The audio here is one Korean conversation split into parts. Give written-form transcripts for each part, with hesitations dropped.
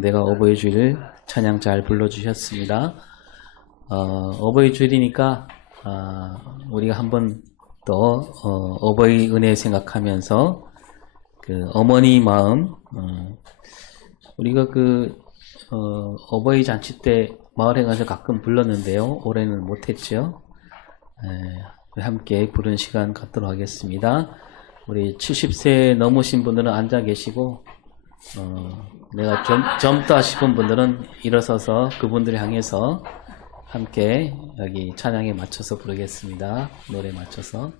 내가 어버이 주일 찬양 잘 불러주셨습니다. 어버이 주일이니까 우리가 한번 더 어버이 은혜 생각하면서 그 어머니 마음, 우리가 그 어버이 잔치 때 마을에 가서 가끔 불렀는데요. 올해는 못했죠. 함께 부른 시간 갖도록 하겠습니다. 우리 70세 넘으신 분들은 앉아 계시고 내가 젊다 싶은 분들은 일어서서 그분들을 향해서 함께 여기 찬양에 맞춰서 부르겠습니다. 노래 맞춰서.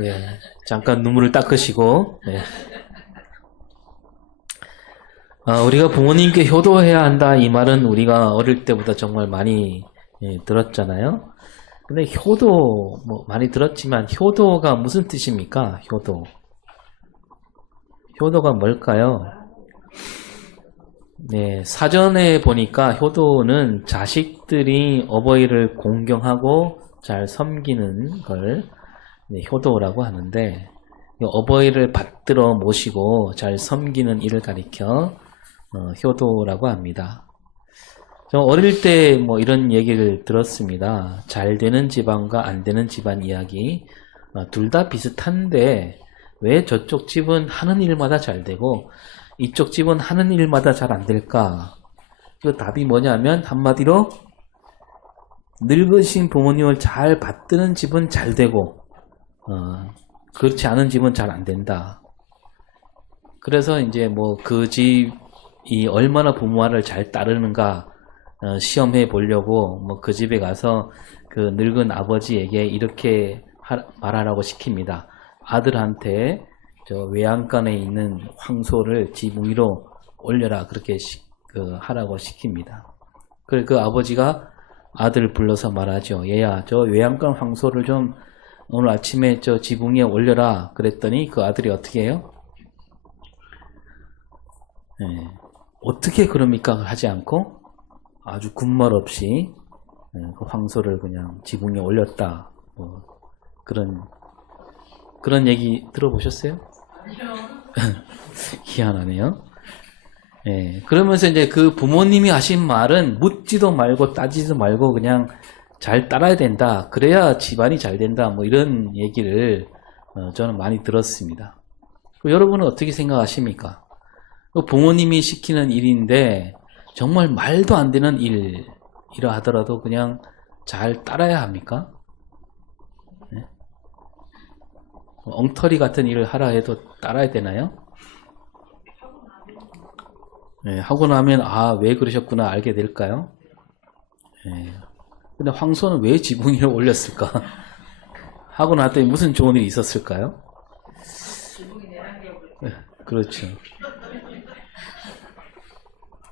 네. 예, 잠깐 눈물을 닦으시고. 네. 우리가 부모님께 효도해야 한다 이 말은 우리가 어릴 때보다 정말 많이 들었잖아요. 근데 효도 뭐 많이 들었지만 효도가 무슨 뜻입니까? 효도가 뭘까요? 네, 사전에 보니까 효도는 자식들이 어버이를 공경하고 잘 섬기는 걸 효도라고 하는데, 어버이를 받들어 모시고 잘 섬기는 일을 가리켜 효도라고 합니다. 저 어릴 때 뭐 이런 얘기를 들었습니다. 잘 되는 집안과 안 되는 집안 이야기. 둘 다 비슷한데 왜 저쪽 집은 하는 일마다 잘 되고 이쪽 집은 하는 일마다 잘 안 될까? 그 답이 뭐냐면 한마디로 늙으신 부모님을 잘 받드는 집은 잘 되고 그렇지 않은 집은 잘 안 된다. 그래서 이제 뭐 그 집이 얼마나 부모를 잘 따르는가 시험해 보려고 뭐 그 집에 가서 그 늙은 아버지에게 이렇게 말하라고 시킵니다. 아들한테 저 외양간에 있는 황소를 지붕 위로 올려라 그렇게 하라고 시킵니다. 그래서 그 아버지가 아들을 불러서 말하죠. 얘야, 저 외양간 황소를 좀 오늘 아침에 저 지붕 위에 올려라 그랬더니 그 아들이 어떻게 해요? 네. 어떻게 그럽니까? 하지 않고 아주 군말 없이 그 황소를 그냥 지붕 위에 올렸다. 뭐 그런 얘기 들어보셨어요? 아니요. 희한하네요. 네. 그러면서 이제 그 부모님이 하신 말은 묻지도 말고 따지지도 말고 그냥 잘 따라야 된다. 그래야 집안이 잘 된다. 뭐 이런 얘기를 저는 많이 들었습니다. 여러분은 어떻게 생각하십니까? 부모님이 시키는 일인데 정말 말도 안 되는 일이라 하더라도 그냥 잘 따라야 합니까? 네? 엉터리 같은 일을 하라 해도 따라야 되나요? 네, 하고 나면 왜 그러셨구나 알게 될까요? 네. 근데 황소는 왜 지붕 위에 올렸을까? 하고 났더니 무슨 좋은 일이 있었을까요? 네, 그렇죠.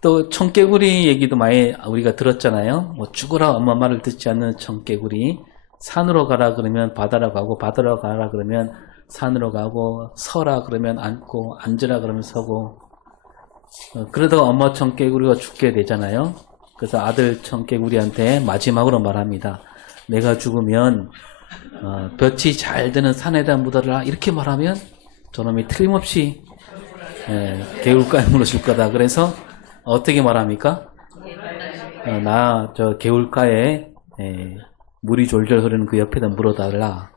또 청개구리 얘기도 많이 우리가 들었잖아요. 뭐 죽어라 엄마 말을 듣지 않는 청개구리. 산으로 가라 그러면 바다로 가고 바다로 가라 그러면 산으로 가고 서라 그러면 앉고 앉으라 그러면 서고 그러다가 엄마 청개구리가 죽게 되잖아요. 그래서 아들 청개구리한테 마지막으로 말합니다. 내가 죽으면 볕이 잘 드는 산에다 묻어라 이렇게 말하면 저놈이 틀림없이 개울가에 물어줄 거다. 그래서 어떻게 말합니까? 나 저 개울가에 물이 졸졸 흐르는 그 옆에다 물어달라.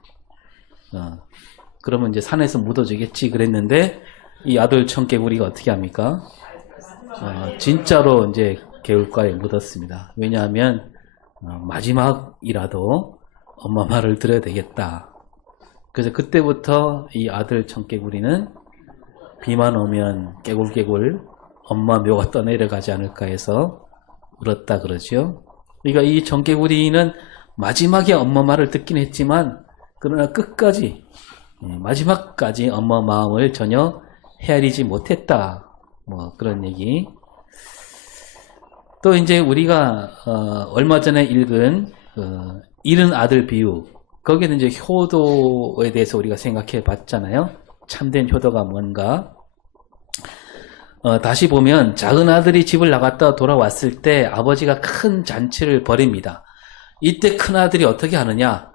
그러면 이제 산에서 묻어주겠지 그랬는데 이 아들 청개구리가 어떻게 합니까? 진짜로 이제 개울가에 묻었습니다. 왜냐하면 마지막이라도 엄마 말을 들어야 되겠다. 그래서 그때부터 이 아들 청개구리는 비만 오면 깨굴깨굴 엄마 묘가 떠내려가지 않을까 해서 울었다 그러죠. 그러니까 이 청개구리는 마지막에 엄마 말을 듣긴 했지만 그러나 끝까지 마지막까지 엄마 마음을 전혀 헤아리지 못했다. 뭐 그런 얘기. 또 이제 우리가 얼마 전에 읽은 잃은 아들 비유, 거기는 이제 효도에 대해서 우리가 생각해 봤잖아요. 참된 효도가 뭔가. 다시 보면 작은 아들이 집을 나갔다 돌아왔을 때 아버지가 큰 잔치를 벌입니다. 이때 큰 아들이 어떻게 하느냐?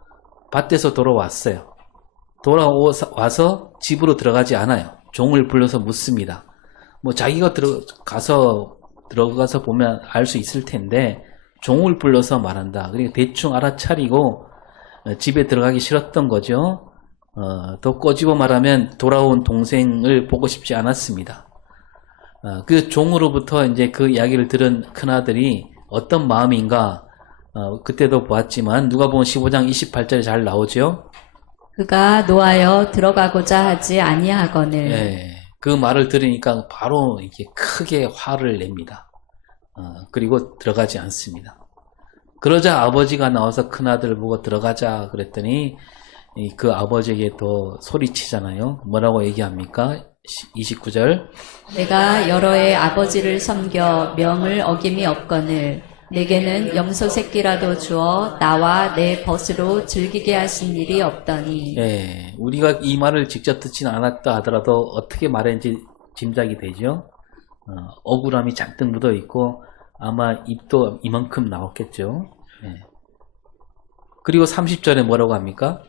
밭에서 돌아왔어요. 돌아와서 집으로 들어가지 않아요. 종을 불러서 묻습니다. 뭐 자기가 들어가서 보면 알 수 있을 텐데 종을 불러서 말한다. 그러니까 대충 알아차리고 집에 들어가기 싫었던 거죠. 더 꼬집어 말하면 돌아온 동생을 보고 싶지 않았습니다. 그 종으로부터 이제 그 이야기를 들은 큰아들이 어떤 마음인가, 그때도 보았지만 누가복음 15장 28절에 잘 나오죠. 그가 노하여 들어가고자 하지 아니하거늘. 네, 그 말을 들으니까 바로 이렇게 크게 화를 냅니다. 그리고 들어가지 않습니다. 그러자 아버지가 나와서 큰아들을 보고 들어가자 그랬더니 그 아버지에게 또 소리치잖아요. 뭐라고 얘기합니까? 29절. 내가 여러 해 아버지를 섬겨 명을 어김이 없거늘 내게는 염소 새끼라도 주어 나와 내 벗으로 즐기게 하신 일이 없더니. 예, 우리가 이 말을 직접 듣지는 않았다 하더라도 어떻게 말했는지 짐작이 되죠. 억울함이 잔뜩 묻어 있고 아마 입도 이만큼 나왔겠죠. 예. 그리고 30절에 뭐라고 합니까?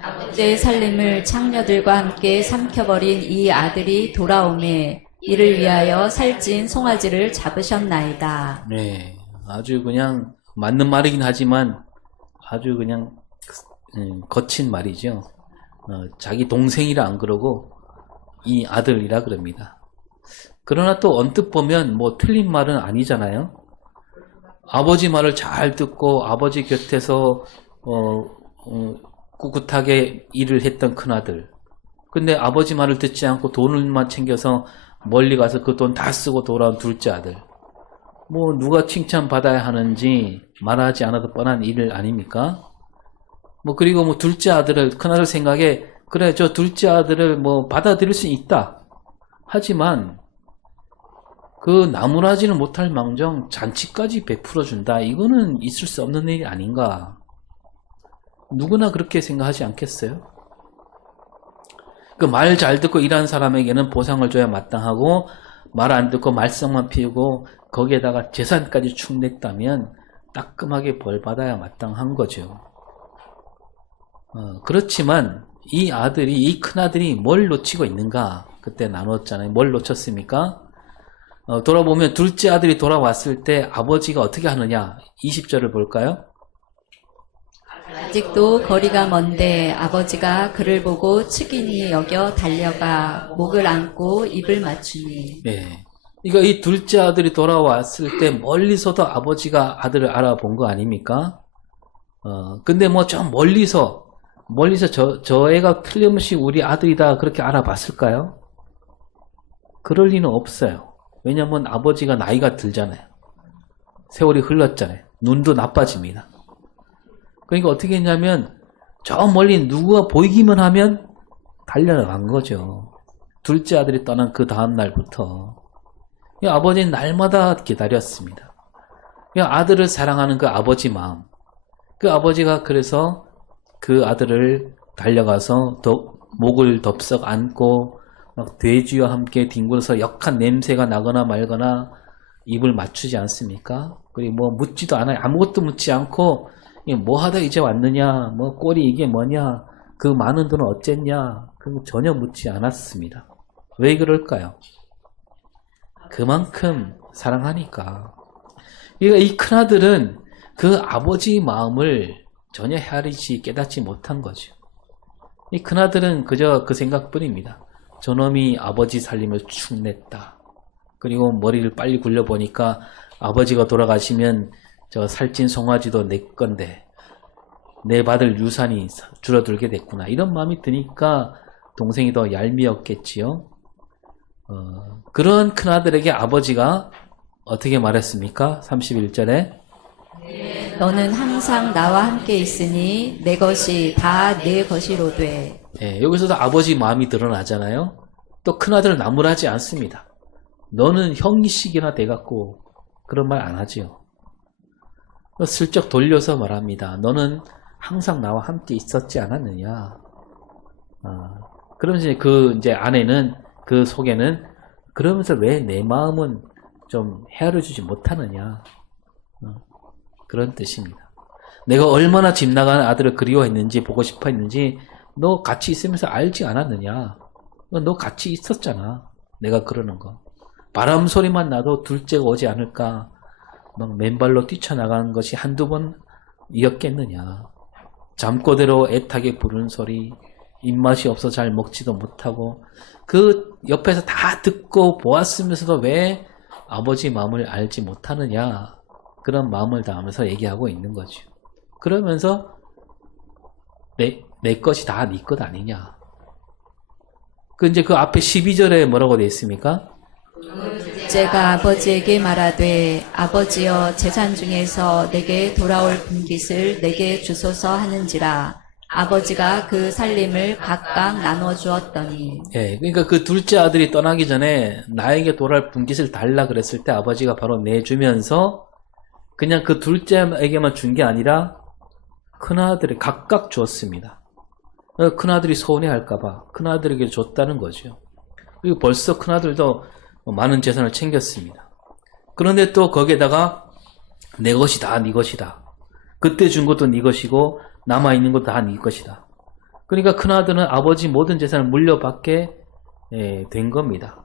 아버지의 살림을 창녀들과 함께 삼켜버린 이 아들이 돌아오매 이를 위하여 살찐 송아지를 잡으셨나이다. 네, 아주 그냥 맞는 말이긴 하지만 아주 그냥 거친 말이죠. 자기 동생이라 안 그러고 이 아들이라 그럽니다. 그러나 또 언뜻 보면 뭐 틀린 말은 아니잖아요. 아버지 말을 잘 듣고 아버지 곁에서 꿋꿋하게 일을 했던 큰아들. 근데 아버지 말을 듣지 않고 돈을만 챙겨서 멀리 가서 그 돈 다 쓰고 돌아온 둘째 아들. 뭐 누가 칭찬받아야 하는지 말하지 않아도 뻔한 일 아닙니까? 뭐 그리고 뭐 둘째 아들을 큰아들 생각에 그래 저 둘째 아들을 뭐 받아들일 수 있다. 하지만 그 나무라지는 못할 망정 잔치까지 베풀어 준다. 이거는 있을 수 없는 일이 아닌가. 누구나 그렇게 생각하지 않겠어요? 그 말 잘 듣고 일하는 사람에게는 보상을 줘야 마땅하고 말 안 듣고 말썽만 피우고 거기에다가 재산까지 축냈다면 따끔하게 벌받아야 마땅한 거죠. 그렇지만 이 아들이, 이 큰아들이 뭘 놓치고 있는가? 그때 나눴잖아요. 뭘 놓쳤습니까? 돌아보면 둘째 아들이 돌아왔을 때 아버지가 어떻게 하느냐? 20절을 볼까요? 아직도 거리가 먼데 아버지가 그를 보고 측인히 여겨 달려가 목을 안고 입을 맞추니. 네. 그러니까 이 둘째 아들이 돌아왔을 때 멀리서도 아버지가 아들을 알아본 거 아닙니까? 근데 뭐 좀 멀리서 저 애가 틀림없이 우리 아들이다 그렇게 알아봤을까요? 그럴 리는 없어요. 왜냐면 아버지가 나이가 들잖아요. 세월이 흘렀잖아요. 눈도 나빠집니다. 그러니까 어떻게 했냐면 저 멀리 누구가 보이기만 하면 달려나간 거죠. 둘째 아들이 떠난 그 다음 날부터 아버지는 날마다 기다렸습니다. 아들을 사랑하는 그 아버지 마음, 그 아버지가 그래서 그 아들을 달려가서 목을 덥석 안고 막 돼지와 함께 뒹굴어서 역한 냄새가 나거나 말거나 입을 맞추지 않습니까? 그리고 뭐 묻지도 않아요. 아무것도 묻지 않고 뭐 하다 이제 왔느냐, 뭐 꼴이 이게 뭐냐, 그 많은 돈은 어쨌냐, 그거 전혀 묻지 않았습니다. 왜 그럴까요? 그만큼 사랑하니까. 그러니까 이 큰아들은 그 아버지 마음을 전혀 헤아리지 깨닫지 못한 거죠. 이 큰아들은 그저 그 생각뿐입니다. 저놈이 아버지 살림을 축냈다. 그리고 머리를 빨리 굴려보니까 아버지가 돌아가시면 저 살찐 송아지도 내 건데 내 받을 유산이 줄어들게 됐구나. 이런 마음이 드니까 동생이 더 얄미웠겠지요. 그런 큰아들에게 아버지가 어떻게 말했습니까? 31절에 너는 항상 나와 함께 있으니 내 것이 다 내 것이로되. 예, 여기서도 아버지 마음이 드러나잖아요. 또 큰아들은 나무라지 않습니다. 너는 형이식이나 돼갖고 그런 말 안 하지요. 슬쩍 돌려서 말합니다. 너는 항상 나와 함께 있었지 않았느냐. 그러면서 이제 아내는 그 속에는 그러면서 왜 내 마음은 좀 헤아려주지 못하느냐. 그런 뜻입니다. 내가 얼마나 집 나가는 아들을 그리워했는지 보고 싶어 했는지 너 같이 있으면서 알지 않았느냐. 너 같이 있었잖아. 내가 그러는 거. 바람 소리만 나도 둘째가 오지 않을까 막 맨발로 뛰쳐나가는 것이 한두 번이었겠느냐. 잠꼬대로 애타게 부르는 소리, 입맛이 없어 잘 먹지도 못하고 그 옆에서 다 듣고 보았으면서도 왜 아버지 마음을 알지 못하느냐. 그런 마음을 담으면서 얘기하고 있는 거죠. 그러면서 내 것이 다 네 것 아니냐. 이제 그 앞에 12절에 뭐라고 되어 있습니까? 제가 아버지에게 말하되 아버지여 재산 중에서 내게 돌아올 분깃을 내게 주소서 하는지라. 아버지가 그 살림을 각각 나눠 주었더니. 예, 그러니까 그 둘째 아들이 떠나기 전에 나에게 돌아올 분깃을 달라 그랬을 때 아버지가 바로 내주면서 그냥 그 둘째에게만 준 게 아니라 큰아들이 각각 주었습니다. 큰아들이 서운해할까봐 큰아들에게 줬다는 거죠. 그리고 벌써 큰아들도 많은 재산을 챙겼습니다. 그런데 또 거기에다가 내 것이 다 네 것이다. 그때 준 것도 네 것이고 남아있는 것도 다 네 것이다. 그러니까 큰아들은 아버지 모든 재산을 물려받게 된 겁니다.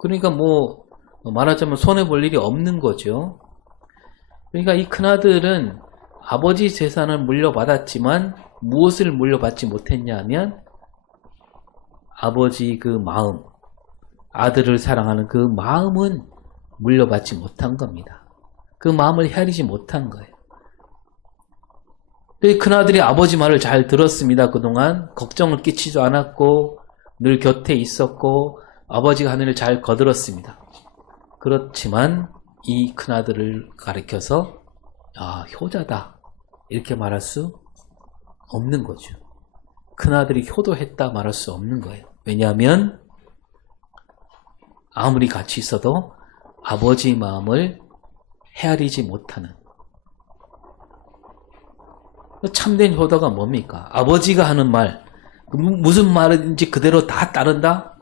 그러니까 뭐 말하자면 손해볼 일이 없는 거죠. 그러니까 이 큰아들은 아버지 재산을 물려받았지만 무엇을 물려받지 못했냐 하면 아버지 그 마음, 아들을 사랑하는 그 마음은 물려받지 못한 겁니다. 그 마음을 헤아리지 못한 거예요. 큰아들이 아버지 말을 잘 들었습니다. 그동안 걱정을 끼치지 않았고 늘 곁에 있었고 아버지가 하는 일을 잘 거들었습니다. 그렇지만 이 큰아들을 가리켜서 효자다 이렇게 말할 수 없는 거죠. 큰아들이 효도했다 말할 수 없는 거예요. 왜냐하면 아무리 같이 있어도 아버지 마음을 헤아리지 못하는. 참된 효도가 뭡니까? 아버지가 하는 말, 무슨 말인지 그대로 다 따른다?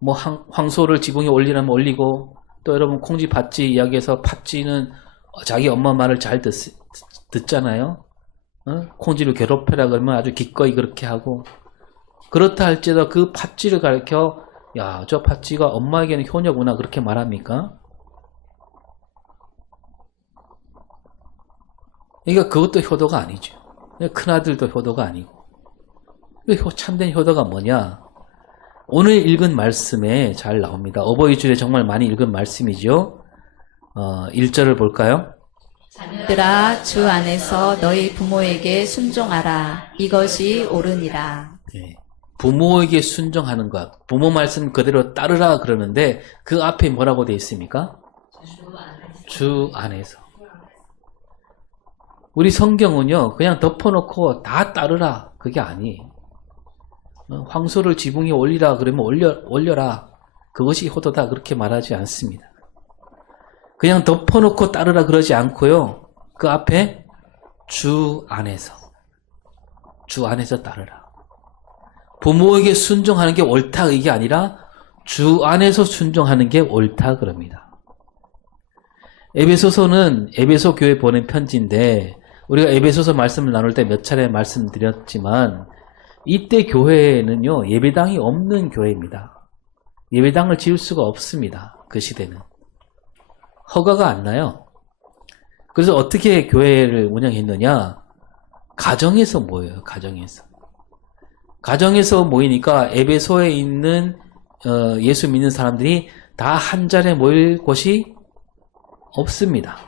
뭐 황소를 지붕에 올리라면 올리고, 또 여러분 콩쥐 팥쥐 이야기에서 팥쥐는 자기 엄마 말을 잘 듣잖아요. 콩쥐를 괴롭혀라 그러면 아주 기꺼이 그렇게 하고, 그렇다 할지라도 그 팥쥐를 가르쳐 야, 저 팥쥐가 엄마에게는 효녀구나 그렇게 말합니까? 그러니까 그것도 효도가 아니죠. 큰아들도 효도가 아니고. 참된 효도가 뭐냐? 오늘 읽은 말씀에 잘 나옵니다. 어버이 주일에 정말 많이 읽은 말씀이죠. 1절을 볼까요? 자녀들아 주 안에서 너희 부모에게 순종하라. 이것이 옳으니라. 네. 부모에게 순종하는 것. 부모 말씀 그대로 따르라 그러는데 그 앞에 뭐라고 되어 있습니까? 주 안에서. 우리 성경은요, 그냥 덮어놓고 다 따르라. 그게 아니에요. 황소를 지붕에 올리라 그러면 올려라. 그것이 효도다. 그렇게 말하지 않습니다. 그냥 덮어놓고 따르라 그러지 않고요. 그 앞에 주 안에서 따르라. 부모에게 순종하는 게 옳다. 이게 아니라 주 안에서 순종하는 게 옳다. 그럽니다. 에베소서는 에베소 교회 보낸 편지인데 우리가 에베소서 말씀을 나눌 때 몇 차례 말씀드렸지만 이때 교회는요, 예배당이 없는 교회입니다. 예배당을 지을 수가 없습니다. 그 시대는. 허가가 안 나요. 그래서 어떻게 교회를 운영했느냐? 가정에서 모여요. 가정에서 모이니까 에베소에 있는 예수 믿는 사람들이 다 한 자리에 모일 곳이 없습니다.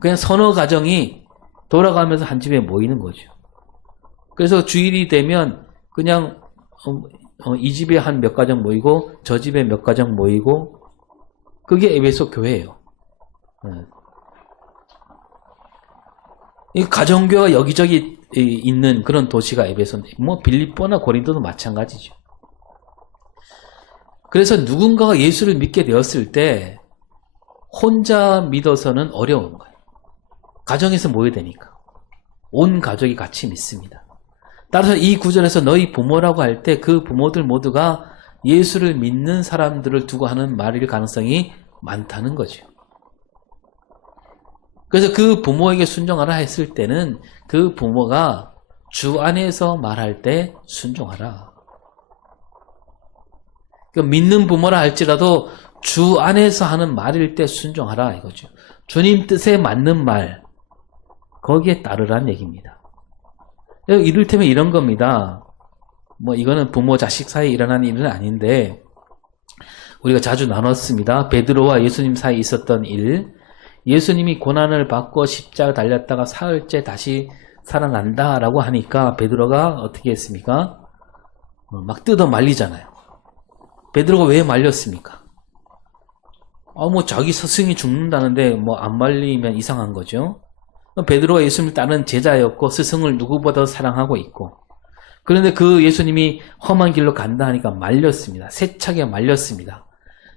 그냥 서너 가정이 돌아가면서 한 집에 모이는 거죠. 그래서 주일이 되면 그냥 이 집에 한 몇 가정 모이고 저 집에 몇 가정 모이고 그게 에베소 교회예요. 이 가정교회가 여기저기 있는 그런 도시가 에베소인데 뭐 빌립보나 고린도도 마찬가지죠. 그래서 누군가가 예수를 믿게 되었을 때 혼자 믿어서는 어려운 거예요. 가정에서 모여야 되니까. 온 가족이 같이 믿습니다. 따라서 이 구절에서 너희 부모라고 할 때 그 부모들 모두가 예수를 믿는 사람들을 두고 하는 말일 가능성이 많다는 거죠. 그래서 그 부모에게 순종하라 했을 때는 그 부모가 주 안에서 말할 때 순종하라. 그러니까 믿는 부모라 할지라도 주 안에서 하는 말일 때 순종하라 이거죠. 주님 뜻에 맞는 말, 거기에 따르라는 얘기입니다. 이를테면 이런 겁니다. 뭐 이거는 부모 자식 사이에 일어나는 일은 아닌데 우리가 자주 나눴습니다. 베드로와 예수님 사이에 있었던 일. 예수님이 고난을 받고 십자가 달렸다가 사흘째 다시 살아난다라고 하니까 베드로가 어떻게 했습니까? 막 뜯어 말리잖아요. 베드로가 왜 말렸습니까? 뭐 자기 스승이 죽는다는데 뭐 안 말리면 이상한 거죠. 베드로가 예수님을 따르는 제자였고 스승을 누구보다 사랑하고 있고, 그런데 그 예수님이 험한 길로 간다 하니까 말렸습니다. 세차게 말렸습니다.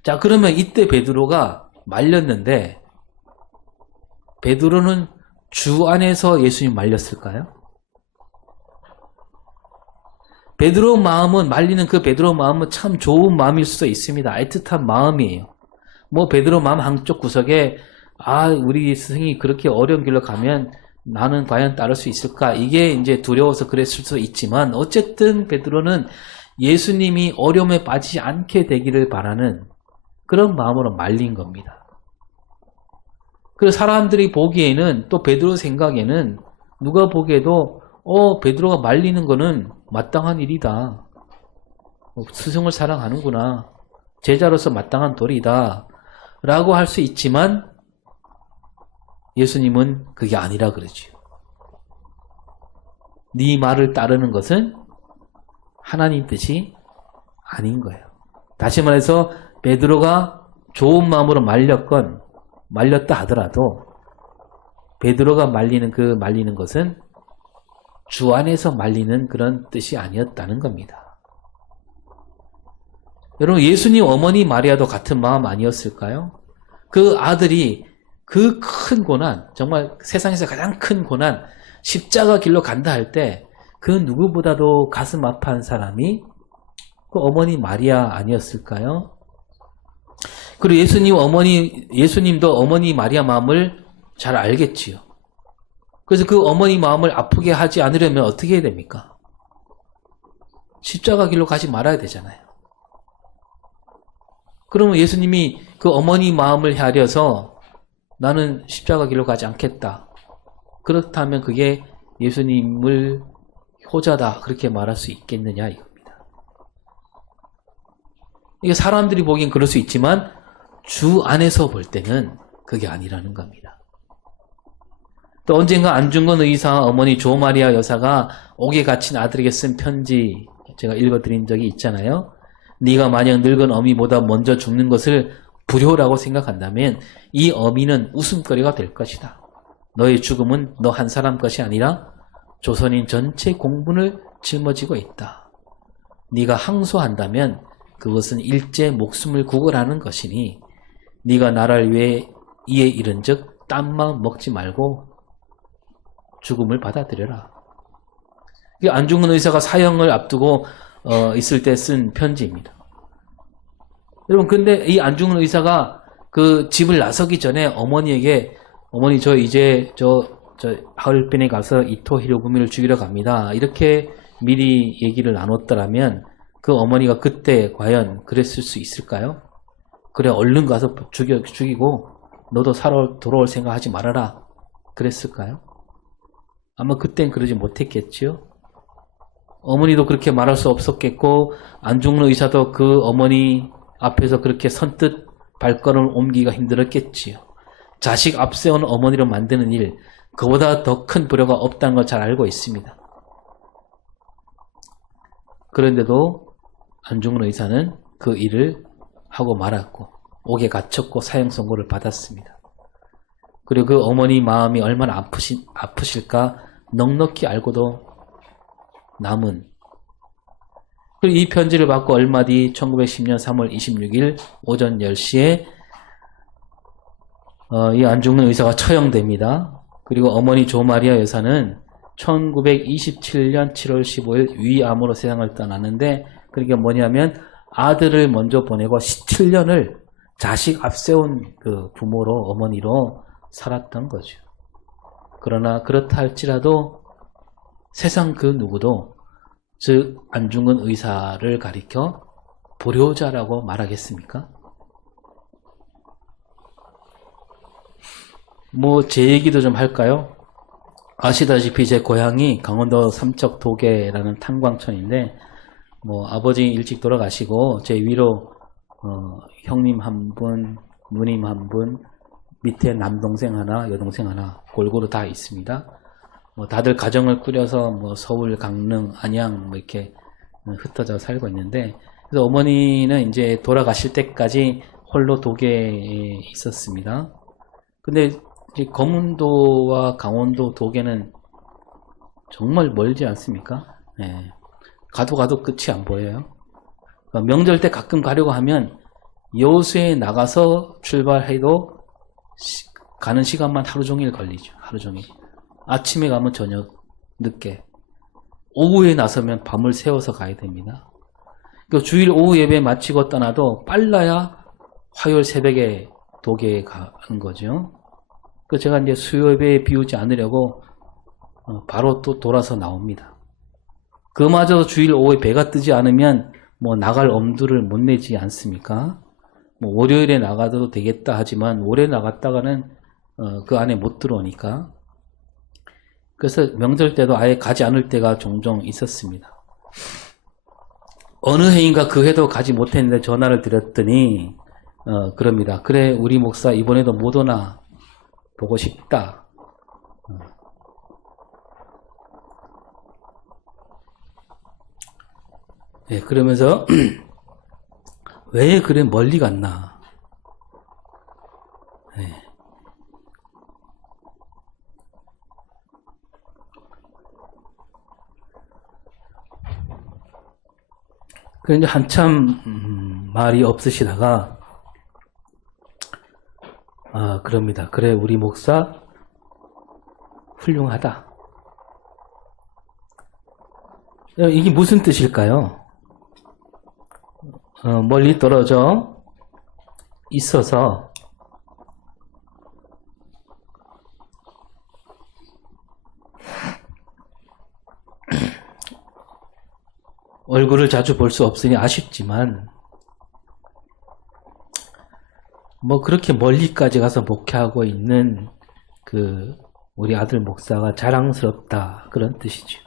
자, 그러면 이때 베드로가 말렸는데 베드로는 주 안에서 예수님 말렸을까요? 베드로 마음은, 말리는 그 베드로 마음은 참 좋은 마음일 수도 있습니다. 애틋한 마음이에요. 뭐 베드로 마음 한쪽 구석에 우리 스승이 그렇게 어려운 길로 가면 나는 과연 따를 수 있을까? 이게 이제 두려워서 그랬을 수도 있지만 어쨌든 베드로는 예수님이 어려움에 빠지지 않게 되기를 바라는 그런 마음으로 말린 겁니다. 그래서 사람들이 보기에는, 또 베드로 생각에는, 누가 보기에도 베드로가 말리는 거는 마땅한 일이다. 스승을 사랑하는구나. 제자로서 마땅한 도리다. 라고 할 수 있지만 예수님은 그게 아니라 그러지요. 네 말을 따르는 것은 하나님 뜻이 아닌 거예요. 다시 말해서 베드로가 좋은 마음으로 말렸다 하더라도 베드로가 말리는 것은 주 안에서 말리는 그런 뜻이 아니었다는 겁니다. 여러분, 예수님 어머니 마리아도 같은 마음 아니었을까요? 그 아들이 그 큰 고난, 정말 세상에서 가장 큰 고난, 십자가 길로 간다 할 때 그 누구보다도 가슴 아파한 사람이 그 어머니 마리아 아니었을까요? 그리고 예수님도 어머니 마리아 마음을 잘 알겠지요. 그래서 그 어머니 마음을 아프게 하지 않으려면 어떻게 해야 됩니까? 십자가 길로 가지 말아야 되잖아요. 그러면 예수님이 그 어머니 마음을 헤아려서 나는 십자가 길로 가지 않겠다. 그렇다면 그게 예수님을 효자다, 그렇게 말할 수 있겠느냐 이겁니다. 이게 사람들이 보기엔 그럴 수 있지만 주 안에서 볼 때는 그게 아니라는 겁니다. 또 언젠가 안중근 의사 어머니 조마리아 여사가 옥에 갇힌 아들에게 쓴 편지 제가 읽어드린 적이 있잖아요. 네가 만약 늙은 어미보다 먼저 죽는 것을 불효라고 생각한다면 이 어미는 웃음거리가 될 것이다. 너의 죽음은 너 한 사람 것이 아니라 조선인 전체 공분을 짊어지고 있다. 네가 항소한다면 그것은 일제 목숨을 구걸하는 것이니 네가 나라를 위해 이에 이른즉 딴마음 먹지 말고 죽음을 받아들여라. 이게 안중근 의사가 사형을 앞두고 있을 때 쓴 편지입니다. 여러분, 근데 이 안중근 의사가 그 집을 나서기 전에 어머니에게, 어머니 저 이제 저 하얼빈에 가서 이토 히로부미를 죽이러 갑니다. 이렇게 미리 얘기를 나눴더라면 그 어머니가 그때 과연 그랬을 수 있을까요? 그래, 얼른 가서 죽이고 너도 돌아올 생각하지 말아라. 그랬을까요? 아마 그땐 그러지 못했겠지요. 어머니도 그렇게 말할 수 없었겠고 안중근 의사도 그 어머니 앞에서 그렇게 선뜻 발걸음을 옮기기가 힘들었겠지요. 자식 앞세운 어머니로 만드는 일, 그보다 더 큰 불효가 없다는 걸 잘 알고 있습니다. 그런데도 안중근 의사는 그 일을 하고 말았고 옥에 갇혔고 사형 선고를 받았습니다. 그리고 그 어머니 마음이 얼마나 아프실까 넉넉히 알고도 남은, 그리고 이 편지를 받고 얼마 뒤 1910년 3월 26일 오전 10시에 이 안중근 의사가 처형됩니다. 그리고 어머니 조마리아 여사는 1927년 7월 15일 위암으로 세상을 떠나는데, 그게 뭐냐면 아들을 먼저 보내고 17년을 자식 앞세운 그 부모로, 어머니로 살았던 거죠. 그러나 그렇다 할지라도 세상 그 누구도 즉 안중근 의사를 가리켜 불효자라고 말하겠습니까? 뭐 제 얘기도 좀 할까요? 아시다시피 제 고향이 강원도 삼척도계라는 탄광촌인데, 뭐 아버지 일찍 돌아가시고 제 위로 형님 한 분, 누님 한 분, 밑에 남동생 하나, 여동생 하나 골고루 다 있습니다. 뭐 다들 가정을 꾸려서 뭐 서울, 강릉, 안양 뭐 이렇게 흩어져 살고 있는데, 그래서 어머니는 이제 돌아가실 때까지 홀로 도계에 있었습니다. 근데 이제 거문도와 강원도 도계는 정말 멀지 않습니까? 네. 가도 끝이 안 보여요. 그러니까 명절 때 가끔 가려고 하면 여수에 나가서 출발해도 가는 시간만 하루 종일 걸리죠. 하루 종일. 아침에 가면 저녁 늦게, 오후에 나서면 밤을 새워서 가야 됩니다. 그러니까 주일 오후 예배 마치고 떠나도 빨라야 화요일 새벽에 도계에 가는 거죠. 그 제가 이제 수요 예배에 비우지 않으려고 바로 또 돌아서 나옵니다. 그마저 주일 오후에 배가 뜨지 않으면 뭐 나갈 엄두를 못 내지 않습니까? 뭐 월요일에 나가도 되겠다 하지만 월요일에 나갔다가는 그 안에 못 들어오니까. 그래서 명절 때도 아예 가지 않을 때가 종종 있었습니다. 어느 해인가 그 해도 가지 못했는데 전화를 드렸더니 그럽니다. 그래, 우리 목사 이번에도 못 오나 보고 싶다. 네, 그러면서 왜 그래 멀리 갔나. 네. 그런데 한참 말이 없으시다가 그럽니다. 그래, 우리 목사 훌륭하다. 이게 무슨 뜻일까요? 멀리 떨어져 있어서 얼굴을 자주 볼 수 없으니 아쉽지만 뭐 그렇게 멀리까지 가서 목회하고 있는 그 우리 아들 목사가 자랑스럽다, 그런 뜻이죠.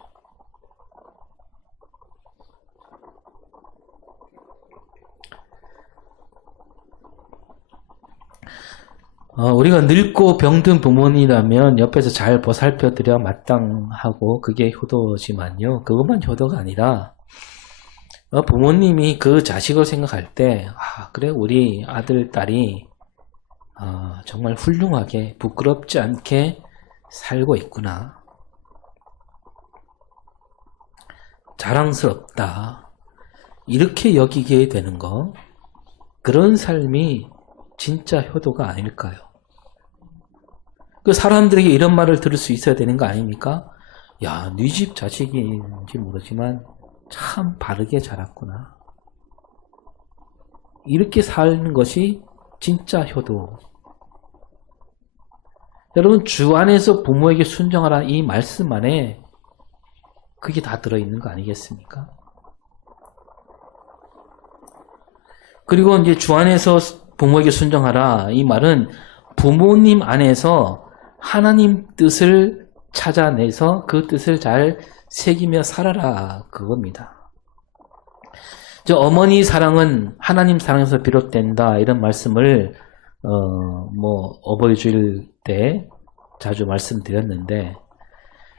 우리가 늙고 병든 부모님이라면 옆에서 잘 보살펴드려 마땅하고 그게 효도지만요, 그것만 효도가 아니라 부모님이 그 자식을 생각할 때 그래, 우리 아들, 딸이 정말 훌륭하게 부끄럽지 않게 살고 있구나, 자랑스럽다, 이렇게 여기게 되는 거, 그런 삶이 진짜 효도가 아닐까요? 그 사람들에게 이런 말을 들을 수 있어야 되는 거 아닙니까? 야, 네 집 자식인지 모르지만 참 바르게 자랐구나. 이렇게 사는 것이 진짜 효도. 여러분, 주 안에서 부모에게 순종하라, 이 말씀 안에 그게 다 들어있는 거 아니겠습니까? 그리고 이제 주 안에서 부모에게 순종하라, 이 말은 부모님 안에서 하나님 뜻을 찾아내서 그 뜻을 잘 새기며 살아라, 그겁니다. 어머니 사랑은 하나님 사랑에서 비롯된다, 이런 말씀을 뭐 어버이 주일 때 자주 말씀드렸는데,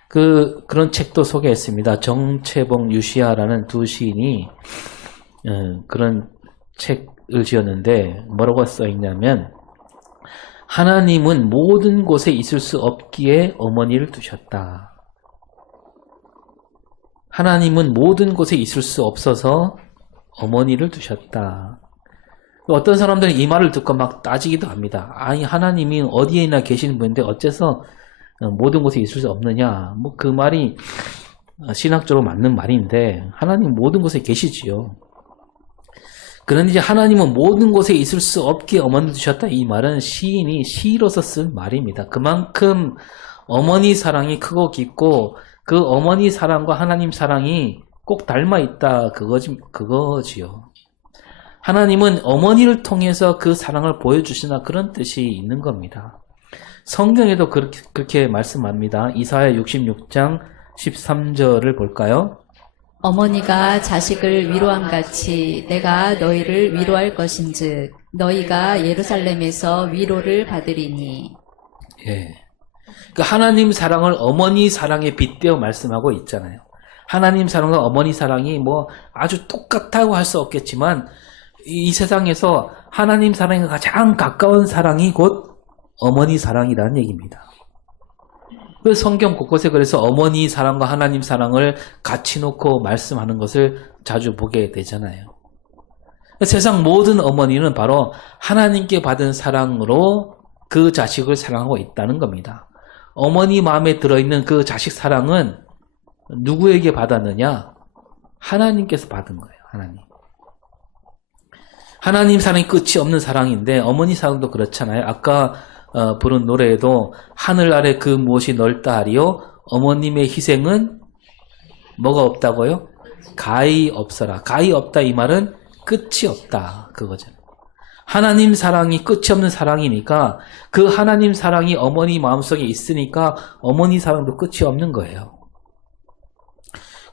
그런 책도 소개했습니다. 정채봉, 유시아라는 두 시인이 그런 책을 지었는데 뭐라고 써있냐면, 하나님은 모든 곳에 있을 수 없기에 어머니를 두셨다. 하나님은 모든 곳에 있을 수 없어서 어머니를 두셨다. 어떤 사람들은 이 말을 듣고 막 따지기도 합니다. 아니, 하나님이 어디에나 계시는 분인데 어째서 모든 곳에 있을 수 없느냐. 뭐 그 말이 신학적으로 맞는 말인데 하나님 모든 곳에 계시지요. 그런데 이제 하나님은 모든 곳에 있을 수 없게 어머니 두셨다. 이 말은 시인이 시로서 쓴 말입니다. 그만큼 어머니 사랑이 크고 깊고 그 어머니 사랑과 하나님 사랑이 꼭 닮아 있다. 그거지요. 하나님은 어머니를 통해서 그 사랑을 보여주시나 그런 뜻이 있는 겁니다. 성경에도 그렇게 말씀합니다. 이사야 66장 13절을 볼까요? 어머니가 자식을 위로함 같이 내가 너희를 위로할 것인즉 너희가 예루살렘에서 위로를 받으리니. 예. 그 하나님 사랑을 어머니 사랑에 빗대어 말씀하고 있잖아요. 하나님 사랑과 어머니 사랑이 뭐 아주 똑같다고 할 수 없겠지만 이 세상에서 하나님 사랑에 가장 가까운 사랑이 곧 어머니 사랑이라는 얘기입니다. 그 성경 곳곳에 그래서 어머니 사랑과 하나님 사랑을 같이 놓고 말씀하는 것을 자주 보게 되잖아요. 세상 모든 어머니는 바로 하나님께 받은 사랑으로 그 자식을 사랑하고 있다는 겁니다. 어머니 마음에 들어있는 그 자식 사랑은 누구에게 받았느냐? 하나님께서 받은 거예요. 하나님 사랑이 끝이 없는 사랑인데 어머니 사랑도 그렇잖아요. 아까 부른 노래에도 하늘 아래 그 무엇이 넓다 하리요 어머님의 희생은 뭐가 없다고요? 가히 없어라. 가히 없다 이 말은 끝이 없다 그거잖아요. 하나님 사랑이 끝이 없는 사랑이니까 그 하나님 사랑이 어머니 마음속에 있으니까 어머니 사랑도 끝이 없는 거예요.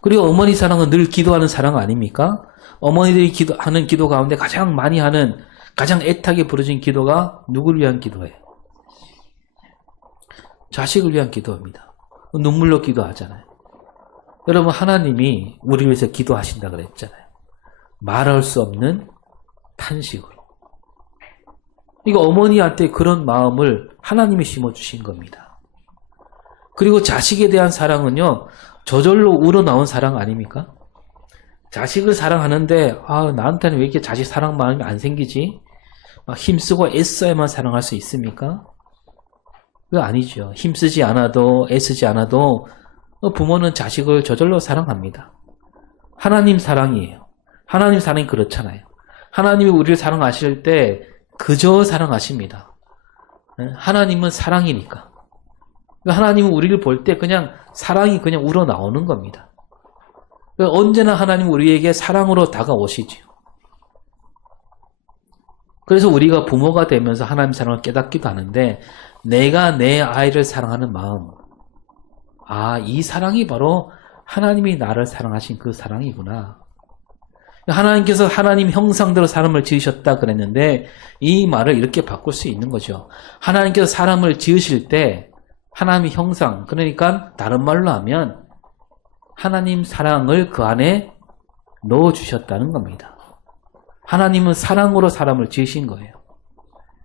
그리고 어머니 사랑은 늘 기도하는 사랑 아닙니까? 어머니들이 하는 기도 가운데 가장 많이 하는 가장 애타게 부르짖은 기도가 누구를 위한 기도예요? 자식을 위한 기도입니다. 눈물로 기도하잖아요. 여러분 하나님이 우리를 위해서 기도하신다 그랬잖아요. 말할 수 없는 탄식으로. 이거 어머니한테 그런 마음을 하나님이 심어주신 겁니다. 그리고 자식에 대한 사랑은요. 저절로 우러나온 사랑 아닙니까? 자식을 사랑하는데 나한테는 왜 이렇게 자식 사랑 마음이 안 생기지? 막 힘쓰고 애써야만 사랑할 수 있습니까? 그거 아니죠. 힘쓰지 않아도 애쓰지 않아도 부모는 자식을 저절로 사랑합니다. 하나님 사랑이에요. 하나님 사랑이 그렇잖아요. 하나님이 우리를 사랑하실 때 그저 사랑하십니다. 하나님은 사랑이니까. 하나님은 우리를 볼 때 그냥 사랑이 그냥 우러나오는 겁니다. 언제나 하나님은 우리에게 사랑으로 다가오시죠. 그래서 우리가 부모가 되면서 하나님 사랑을 깨닫기도 하는데 내가 내 아이를 사랑하는 마음 이 사랑이 바로 하나님이 나를 사랑하신 그 사랑이구나. 하나님께서 하나님 형상대로 사람을 지으셨다 그랬는데 이 말을 이렇게 바꿀 수 있는 거죠. 하나님께서 사람을 지으실 때 하나님의 형상 그러니까 다른 말로 하면 하나님 사랑을 그 안에 넣어주셨다는 겁니다. 하나님은 사랑으로 사람을 지으신 거예요.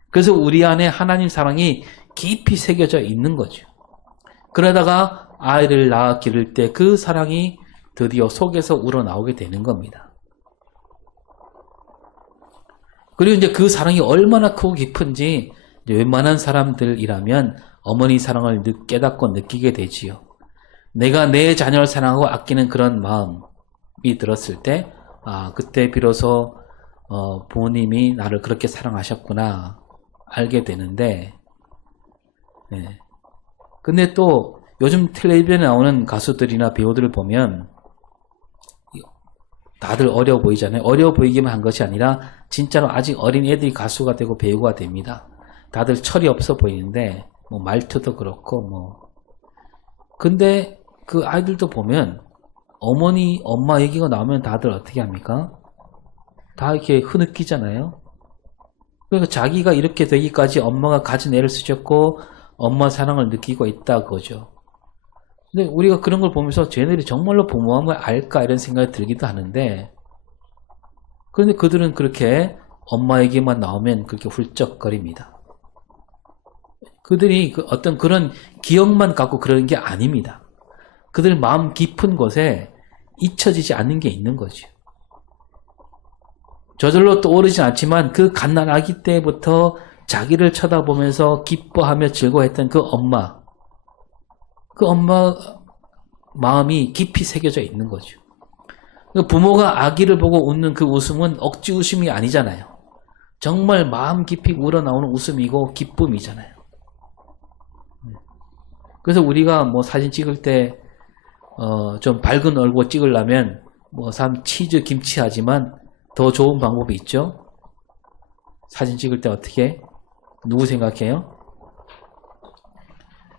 그래서 우리 안에 하나님 사랑이 깊이 새겨져 있는 거죠. 그러다가 아이를 낳아 기를 때 그 사랑이 드디어 속에서 우러나오게 되는 겁니다. 그리고 이제 그 사랑이 얼마나 크고 깊은지 웬만한 사람들이라면 어머니 사랑을 깨닫고 느끼게 되지요. 내가 내 자녀를 사랑하고 아끼는 그런 마음이 들었을 때 그때 비로소 부모님이 나를 그렇게 사랑하셨구나 알게 되는데 근데 또 요즘 텔레비전에 나오는 가수들이나 배우들을 보면 다들 어려 보이잖아요. 어려 보이기만 한 것이 아니라 진짜로 아직 어린 애들이 가수가 되고 배우가 됩니다. 다들 철이 없어 보이는데 말투도 그렇고 근데 그 아이들도 보면 어머니, 엄마 얘기가 나오면 다들 어떻게 합니까? 다 이렇게 흐느끼잖아요. 그러니까 자기가 이렇게 되기까지 엄마가 가진 애를 쓰셨고 엄마 사랑을 느끼고 있다 그거죠. 근데 우리가 그런 걸 보면서 쟤네들이 정말로 부모함을 알까 이런 생각이 들기도 하는데 그런데 그들은 그렇게 엄마 얘기만 나오면 그렇게 훌쩍거립니다. 그들이 어떤 그런 기억만 갖고 그러는 게 아닙니다. 그들 마음 깊은 곳에 잊혀지지 않는 게 있는 거죠. 저절로 떠오르진 않지만 그 갓난아기 때부터 자기를 쳐다보면서 기뻐하며 즐거워했던 그 엄마 마음이 깊이 새겨져 있는 거죠. 부모가 아기를 보고 웃는 그 웃음은 억지 웃음이 아니잖아요. 정말 마음 깊이 우러나오는 웃음이고 기쁨이잖아요. 그래서 우리가 뭐 사진 찍을 때 좀 밝은 얼굴 찍으려면 뭐 치즈 김치 하지만 더 좋은 방법이 있죠. 사진 찍을 때 어떻게? 누구 생각해요?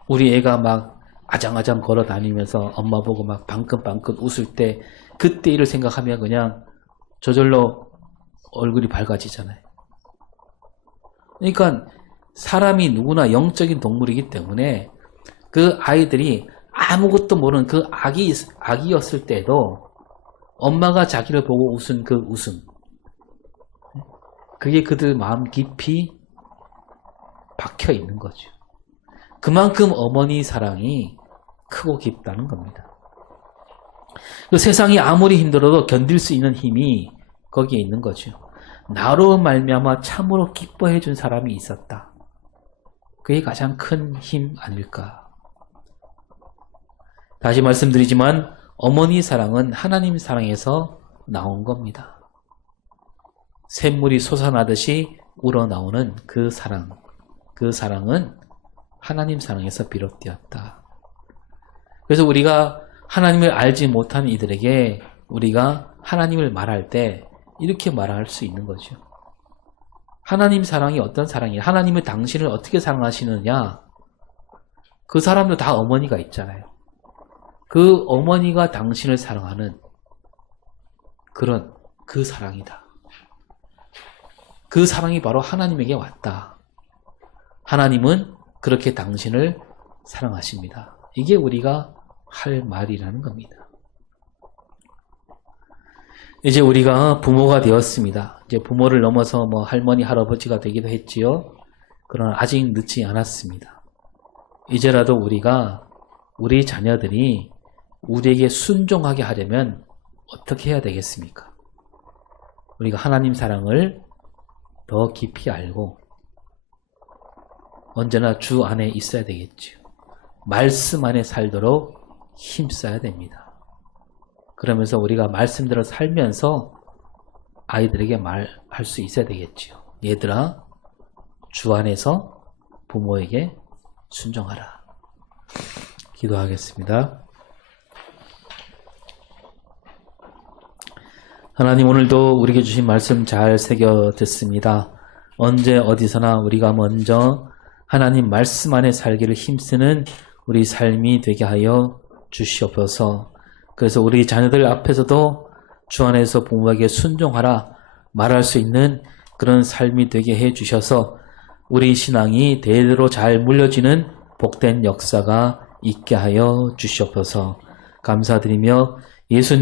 우리 애가 막 아장아장 걸어 다니면서 엄마 보고 막 방긋방긋 웃을 때 그때 일을 생각하면 그냥 저절로 얼굴이 밝아지잖아요. 그러니까 사람이 누구나 영적인 동물이기 때문에 그 아이들이 아무것도 모르는 그 아기였을 때도 엄마가 자기를 보고 웃은 그 웃음, 그게 그들 마음 깊이 박혀 있는 거죠. 그만큼 어머니 사랑이 크고 깊다는 겁니다. 그 세상이 아무리 힘들어도 견딜 수 있는 힘이 거기에 있는 거죠. 나로 말미암아 참으로 기뻐해 준 사람이 있었다. 그게 가장 큰 힘 아닐까. 다시 말씀드리지만 어머니 사랑은 하나님 사랑에서 나온 겁니다. 샘물이 솟아나듯이 우러나오는 그 사랑은 하나님 사랑에서 비롯되었다. 그래서 우리가 하나님을 알지 못한 이들에게 우리가 하나님을 말할 때 이렇게 말할 수 있는 거죠. 하나님 사랑이 어떤 사랑이에요? 하나님은 당신을 어떻게 사랑하시느냐? 그 사람도 다 어머니가 있잖아요. 그 어머니가 당신을 사랑하는 그 사랑이다. 그 사랑이 바로 하나님에게 왔다. 하나님은 그렇게 당신을 사랑하십니다. 이게 우리가 할 말이라는 겁니다. 이제 우리가 부모가 되었습니다. 이제 부모를 넘어서 뭐 할머니, 할아버지가 되기도 했지요. 그러나 아직 늦지 않았습니다. 이제라도 우리 자녀들이 우리에게 순종하게 하려면 어떻게 해야 되겠습니까? 우리가 하나님 사랑을 더 깊이 알고 언제나 주 안에 있어야 되겠죠. 말씀 안에 살도록 힘써야 됩니다. 그러면서 우리가 말씀대로 살면서 아이들에게 말할 수 있어야 되겠죠. 얘들아, 주 안에서 부모에게 순종하라. 기도하겠습니다. 하나님, 오늘도 우리에게 주신 말씀 잘 새겨 듣습니다. 언제 어디서나 우리가 먼저 하나님 말씀 안에 살기를 힘쓰는 우리 삶이 되게 하여 주시옵소서. 그래서 우리 자녀들 앞에서도 주 안에서 부모에게 순종하라 말할 수 있는 그런 삶이 되게 해 주셔서 우리 신앙이 대대로 잘 물려지는 복된 역사가 있게 하여 주시옵소서. 감사드리며 예수님